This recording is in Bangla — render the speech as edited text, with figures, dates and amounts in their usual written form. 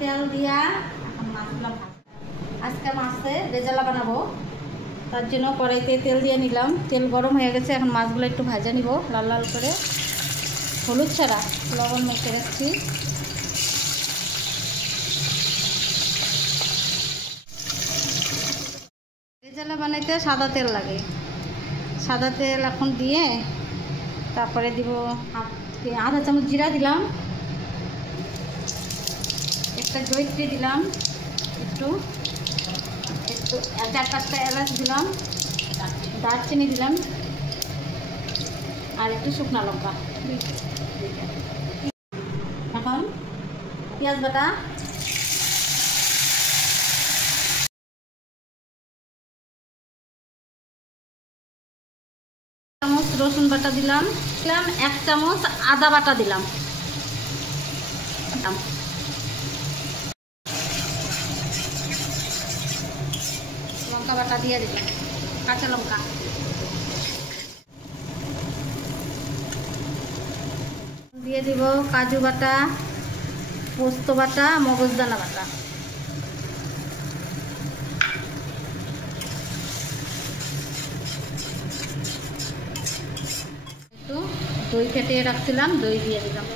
তেল দিয়া এখন মাছগুলো আজকে মাছে রেজালা বানাবো, তার জন্য কড়াইতে তেল দিয়ে নিলাম। তেল গরম হয়ে গেছে, এখন মাছগুলো একটু ভাজা নিব লাল লাল করে। হলুদ ছাড়া লবণ মেখে রাখছি। রেজালা বানাইতে সাদা তেল লাগে, সাদা তেল এখন দিয়ে তারপরে দিব আধা চামচ জিরা দিলাম, একটা জয়িত্রী দিলাম, একটু একটু 4-5টা এলাচ দিলাম, দারচিনি দিলাম, আর একটু শুকনো লঙ্কা। এখন পেঁয়াজ বাটা, চামচ রসুন বাটা দিলাম, 1 চামচ আদা বাটা দিলাম, লঙ্কা বাটা দিয়ে দিলাম, কাঁচা লঙ্কা দিয়ে দিব, কাজু বাটা, পোস্ত বাটা, মগজদানা বাটা, একটু দই ফেটিয়ে রাখছিলাম, দই দিয়ে দিলাম।